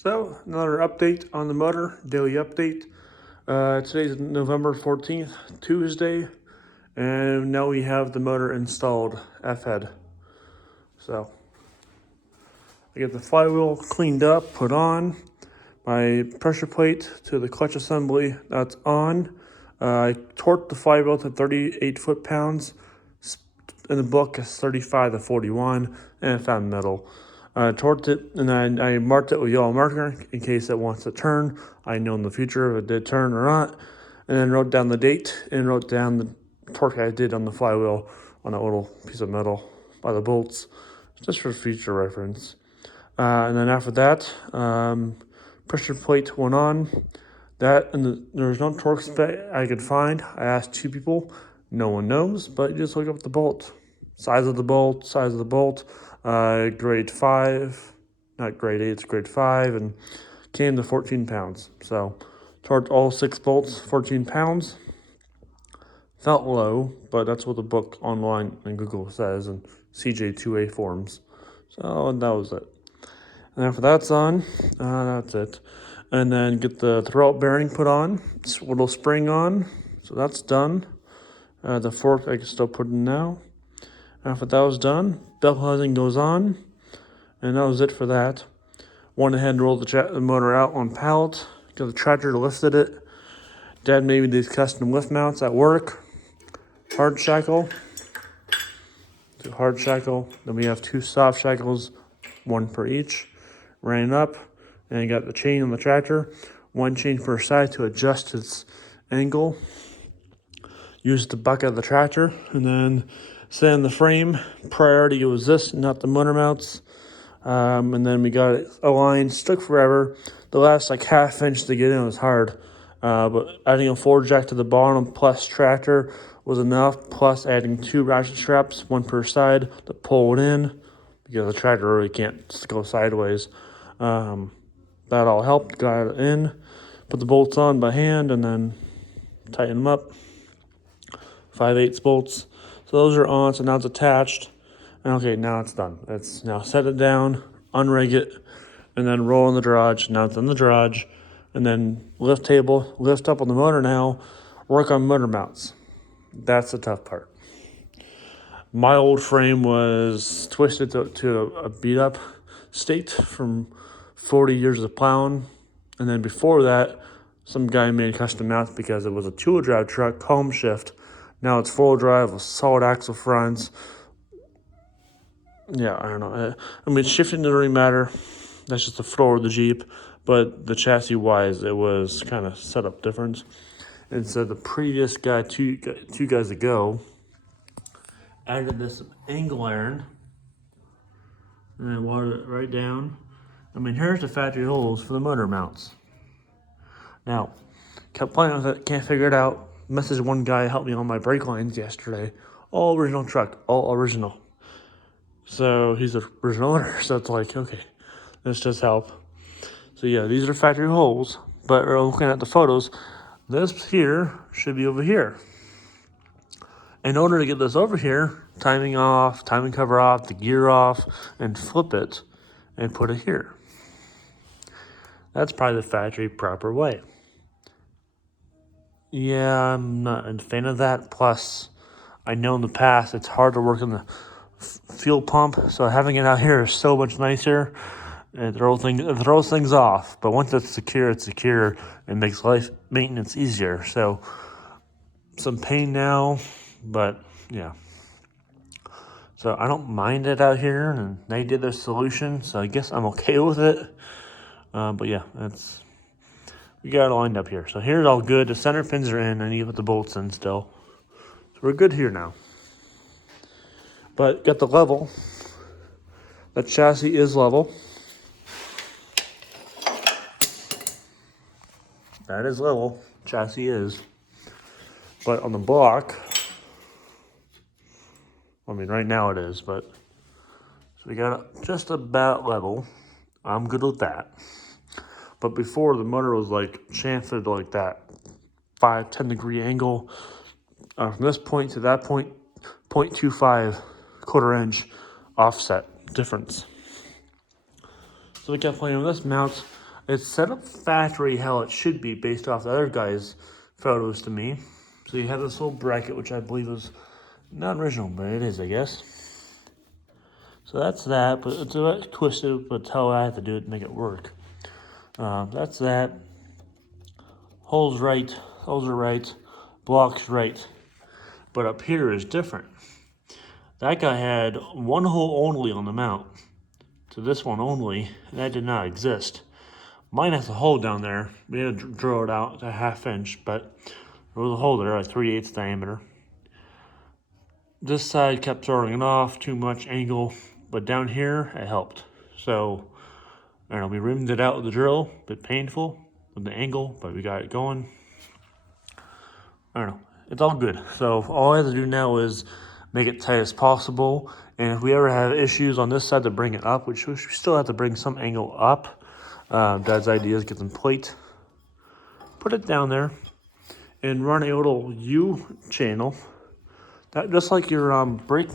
So, another update on the motor, daily update. Today's November 14th, Tuesday, and now we have the motor installed, Fhead. So, I get the flywheel cleaned up, put on, my pressure plate to the clutch assembly, that's on. I torqued the flywheel to 38 foot-pounds. In the book, it's 35 to 41, and I found metal. I torqued it, and then I marked it with yellow marker in case it wants to turn. I know in the future if it did turn or not. And then wrote down the date and wrote down the torque I did on the flywheel on a little piece of metal by the bolts, just for future reference. And then after that, pressure plate went on. That and there was no torque spec I could find. I asked two people. No one knows, but you just look up the bolt. Size of the bolt, grade 5, not grade 8, it's grade 5, and came to 14 pounds. So, torqued all 6 bolts, 14 pounds. Felt low, but that's what the book online and Google says, and CJ2A forums. So, that was it. And after that's on, that's it. And then get the throwout bearing put on, little spring on, so that's done. The fork I can still put in now. After that was done, belt housing goes on, and that was it for that. Went ahead and rolled the motor out on pallet, got the tractor lifted it. Dad made me these custom lift mounts at work. Hard shackle, then we have 2 soft shackles, 1 per each. Ran it up, and I got the chain on the tractor, 1 chain per side to adjust its angle. Used the bucket of the tractor, and then set in the frame. Priority was this, not the motor mounts. And then we got it aligned. Took forever. The last half inch to get in was hard. But adding a 4 jack to the bottom plus tractor was enough. Plus adding 2 ratchet straps, 1 per side, to pull it in, because the tractor really can't go sideways. That all helped. Got it in. Put the bolts on by hand and then tighten them up. 5/8 bolts. So those are on, so now it's attached. And okay, now it's done. It's now set it down, unrig it, and then roll in the garage. Now it's in the garage. And then lift up on the motor now, work on motor mounts. That's the tough part. My old frame was twisted to a beat up state from 40 years of plowing. And then before that, some guy made custom mounts because it was a 2-wheel drive truck, home shift. Now it's 4-wheel drive with solid axle fronts. Yeah, I don't know. I mean, shifting doesn't really matter. That's just the floor of the Jeep. But the chassis-wise, it was kind of set up different. And so the previous guy, two guys ago, added this angle iron. And I watered it right down. I mean, here's the factory holes for the motor mounts. Now, kept playing with it, can't figure it out. Messaged one guy, helped me on my brake lines yesterday. All original truck, all original. So he's the original owner, so it's like, okay, let's just help. So yeah, these are factory holes, but we're looking at the photos. This here should be over here. In order to get this over here, timing cover off, the gear off, and flip it and put it here. That's probably the factory proper way. Yeah, I'm not a fan of that. Plus, I know in the past it's hard to work on the fuel pump, so having it out here is so much nicer. It throws things off, but once it's secure, It makes life maintenance easier. So, some pain now, but yeah. So I don't mind it out here, and they did their solution, so I guess I'm okay with it. But yeah, we got it lined up here. So here's all good. The center pins are in. I need to put the bolts in still. So we're good here now. But got the level. The chassis is level. That is level. Chassis is. But on the block, I mean, right now it is, but so we got it just about level. I'm good with that. But before, the motor was chamfered like that 5-10 degree angle. From this point to that point, 0.25 quarter inch offset difference. So we kept playing with this mount. It's set up factory how it should be based off the other guy's photos to me. So you have this little bracket, which I believe is not original, but it is, I guess. So that's that, but it's a bit twisted, but how I have to do it to make it work. That's that. Holes right, holes are right, blocks right. But up here is different. That guy had one hole only on the mount. To this one only, and that did not exist. Mine has a hole down there. We had to drill it out to 1/2 inch, but there was a hole there, like 3/8 diameter. This side kept throwing it off, too much angle, but down here it helped. So, I don't know, we rimmed it out with the drill, a bit painful with the angle, but we got it going. I don't know, it's all good. So all I have to do now is make it tight as possible. And if we ever have issues on this side to bring it up, which we still have to bring some angle up, Dad's idea is get some plate, put it down there, and run a little U channel. That just like your brake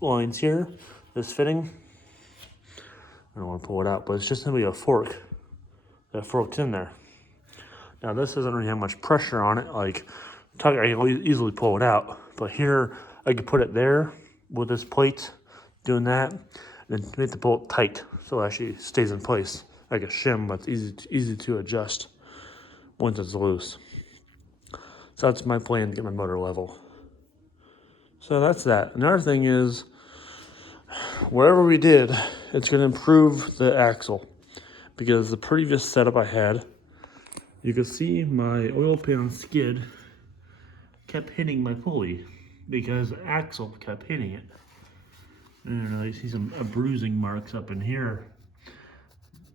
lines here, this fitting. I don't want to pull it out, but it's just gonna be a fork. That fork's in there. Now this doesn't really have much pressure on it. Like, I can easily pull it out, but here I could put it there with this plate, doing that, and then make the bolt tight so it actually stays in place like a shim, but it's easy to adjust once it's loose. So that's my plan to get my motor level. So that's that. Another thing is, whatever we did, it's going to improve the axle, because the previous setup I had, you can see my oil pan skid kept hitting my pulley because the axle kept hitting it. I don't know, you see some bruising marks up in here.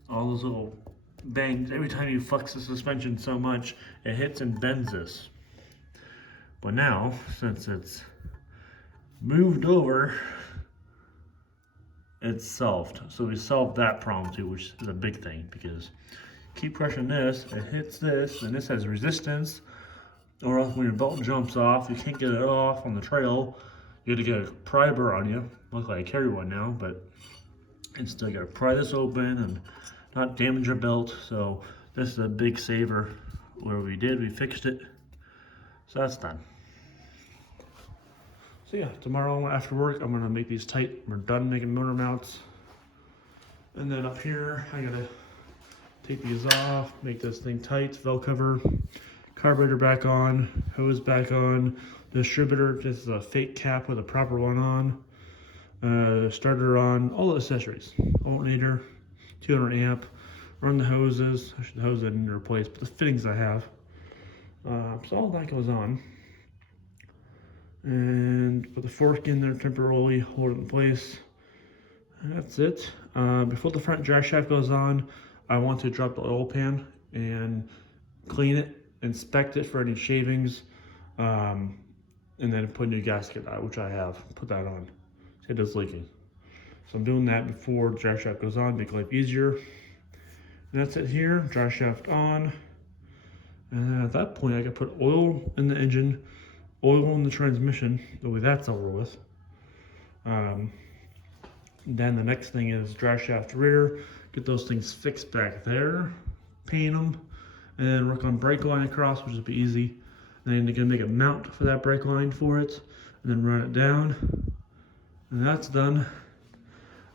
All those little bangs, every time you flex the suspension so much, it hits and bends this. But now, since it's moved over, it's solved. So we solved that problem too, which is a big thing, because keep pressing this, it hits this, and this has resistance, or else when your belt jumps off, you can't get it off on the trail. You have to get a pry bar on you. Luckily I carry one now, but it's still gotta pry this open and not damage your belt. So this is a big saver. Where we fixed it. So that's done. So yeah, tomorrow after work, I'm gonna make these tight. We're done making motor mounts. And then up here, I gotta take these off, make this thing tight, valve cover, carburetor back on, hose back on, distributor, this is a fake cap with a proper one on, starter on, all the accessories, alternator, 200 amp, run the hoses, the hose I didn't replace, but the fittings I have. So all that goes on. And put the fork in there temporarily, hold it in place. And that's it. Before the front drag shaft goes on, I want to drop the oil pan and clean it, inspect it for any shavings, and then put a new gasket out, which I have. Put that on. It is leaking. So I'm doing that before the drag shaft goes on, make life easier. And that's it here, drag shaft on. And then at that point, I can put oil in the engine, oil in the transmission, the way that's over with. Then the next thing is drag shaft rear, get those things fixed back there, paint them, and then work on brake line across, which will be easy. And then you're gonna make a mount for that brake line for it, and then run it down. And that's done.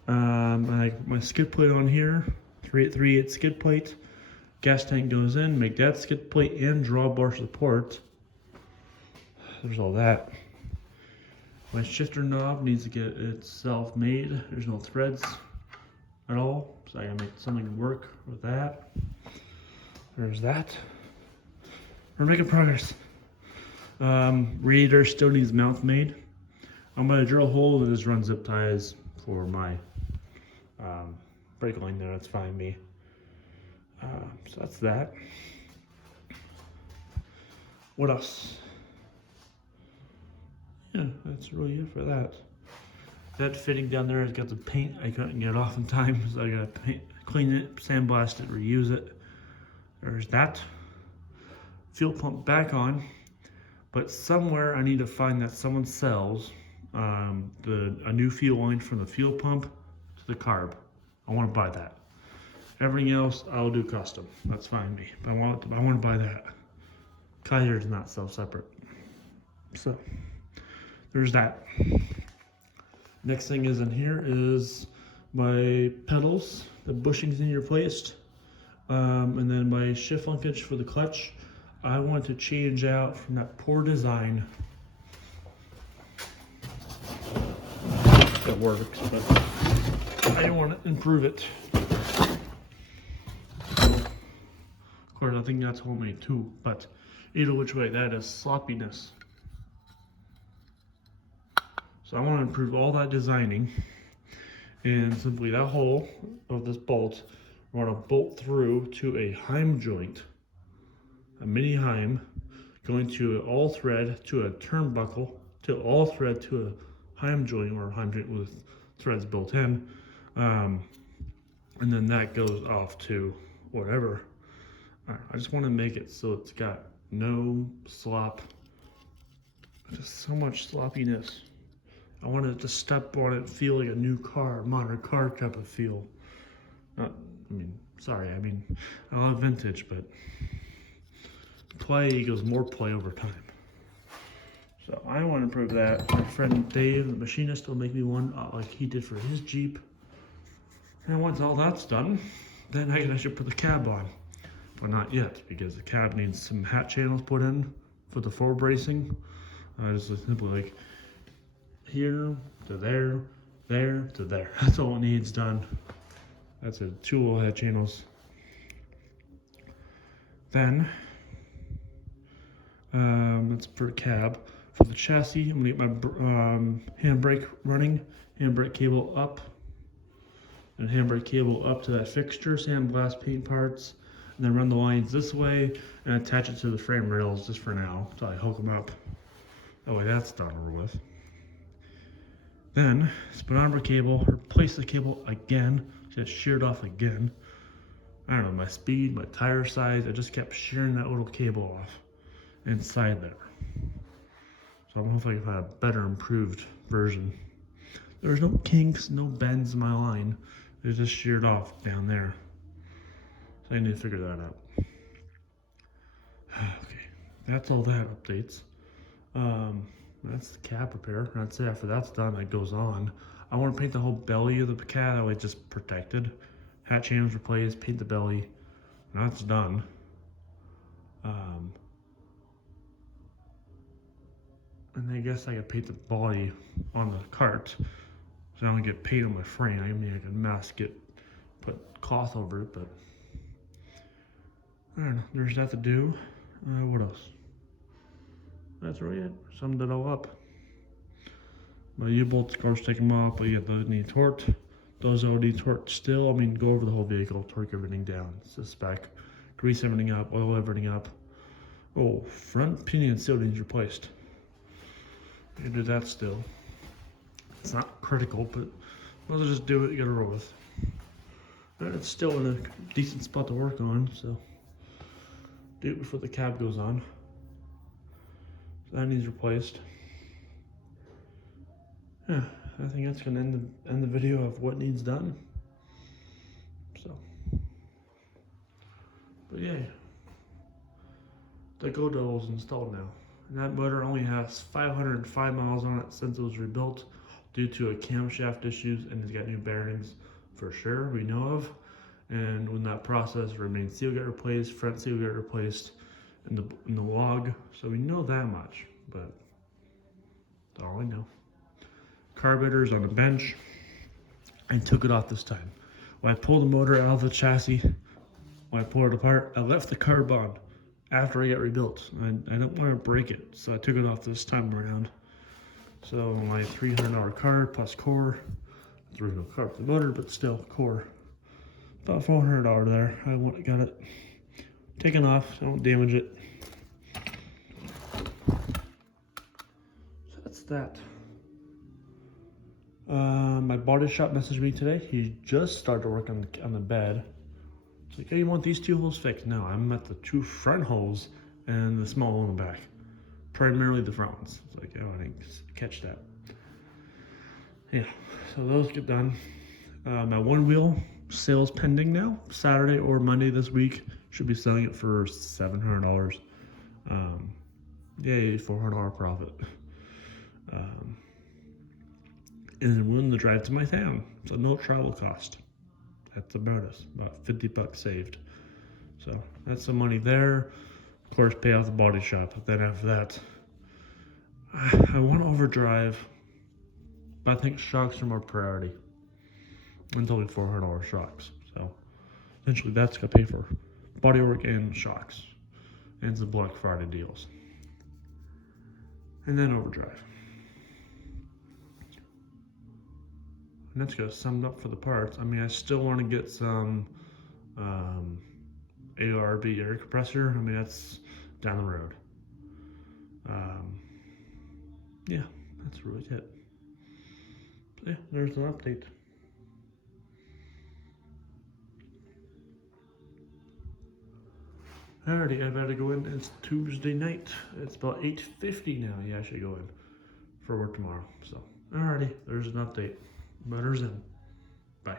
My skid plate on here, 3/8 skid plate. Gas tank goes in, make that skid plate and drawbar support. There's all that. My shifter knob needs to get itself made. There's no threads at all, so I gotta make something work with that. There's that. We're making progress. Radiator still needs mount made. I'm gonna drill a hole and just run zip ties for my brake line there. That's fine, me. So that's that. What else? Yeah, that's really it for that. That fitting down there has got the paint. I couldn't get it off in time, so I gotta clean it, sandblast it, reuse it. There's that. Fuel pump back on, but somewhere I need to find that someone sells a new fuel line from the fuel pump to the carb. I want to buy that. Everything else, I'll do custom. That's fine with me. But I want to buy that. Kaiser does not sell separate. So, there's that. Next thing is in here is my pedals. The bushings need replaced. And then my shift linkage for the clutch. I want to change out from that poor design. It works, but I want to improve it. Of course, I think that's homemade too, but either which way, that is sloppiness. So I want to improve all that designing, and simply that hole of this bolt, I want to bolt through to a Heim joint, a mini Heim, going to all thread to a turnbuckle, to all thread to a Heim joint, or a Heim joint with threads built in, and then that goes off to whatever. I just want to make it so it's got no slop, just so much sloppiness. I want it to step on it, feel like a new car, modern car type of feel. I love vintage, but play equals more play over time. So I want to improve that. My friend Dave, the machinist, will make me one like he did for his Jeep. And once all that's done, then I can actually put the cab on. But not yet, because the cab needs some hat channels put in for the forward bracing. Just simply like here to there, there to there. That's all it needs done. That's it, 2 little head channels. Then, that's for cab. For the chassis, I'm gonna get my handbrake running, handbrake cable up, and handbrake cable up to that fixture, sandblast paint parts, and then run the lines this way and attach it to the frame rails just for now until I hook them up. That way that's done over with. Then, speedometer cable, replace the cable again, so it's sheared off again. I don't know, my speed, my tire size, I just kept shearing that little cable off inside there. So I'm hoping I can find a better, improved version. There's no kinks, no bends in my line. It's just sheared off down there. So I need to figure that out. Okay, that's all that updates. That's the cab repair. That's it. After that's done, it goes on. I want to paint the whole belly of the cab, that way it's just protected. Hat channels replaced, paint the belly. That's done. And I guess I could paint the body on the cart, so I don't get paint on my frame. I mean, I could mask it, put cloth over it, but I don't know. There's that to do. What else? That's really it. Summed it all up. My U-bolts, of course, take them off, but yeah, those need torqued. Those all need torqued still. I mean, go over the whole vehicle, torque everything down. It's a spec. Grease everything up, oil everything up. Oh, front pinion still needs replaced. I can do that still. It's not critical, but we'll just do it, get it over with. And it's still in a decent spot to work on, so do it before the cab goes on. So that needs replaced. Yeah, I think that's gonna end the video of what needs done. So, but yeah, the Godot is installed now. And that motor only has 505 miles on it since it was rebuilt due to a camshaft issues, and it's got new bearings for sure, we know of. And when that process, main seal got replaced, front seal got replaced in the log, so we know that much, but that's all I know. Carburetor's on the bench. I took it off this time. When I pulled the motor out of the chassis, when I pulled it apart, I left the carb on after I got rebuilt. I don't want to break it, so I took it off this time around. So my $300 card plus core, it's original card for the motor, but still core. About $400 there. I got it taken off, so I don't damage it. So that's that. My body shop messaged me today. He just started to work on the bed. It's like, hey, you want these 2 holes fixed? No, I'm at the 2 front holes and the small hole in the back. Primarily the front ones. It's like, oh, I didn't catch that. Yeah, so those get done. My one wheel, sales pending now. Saturday or Monday this week. Should be selling it for $700. Yay, $400 profit. And win the drive to my town. So no travel cost. That's about us. About $50 saved. So that's some money there. Of course, pay off the body shop. But then after that, I want to overdrive. But I think shocks are more priority. It's only $400 shocks. So eventually that's going to pay for bodywork and shocks. And some Black Friday deals. And then overdrive. And that's gonna sum it up for the parts. I mean, I still want to get some ARB air compressor. I mean, that's down the road. Yeah, that's really it. So yeah, there's an update. Alrighty, I better go in. It's Tuesday night. It's about 8:50 now. Yeah, I should go in for work tomorrow. So, alrighty, there's an update. Butter's in. Bye.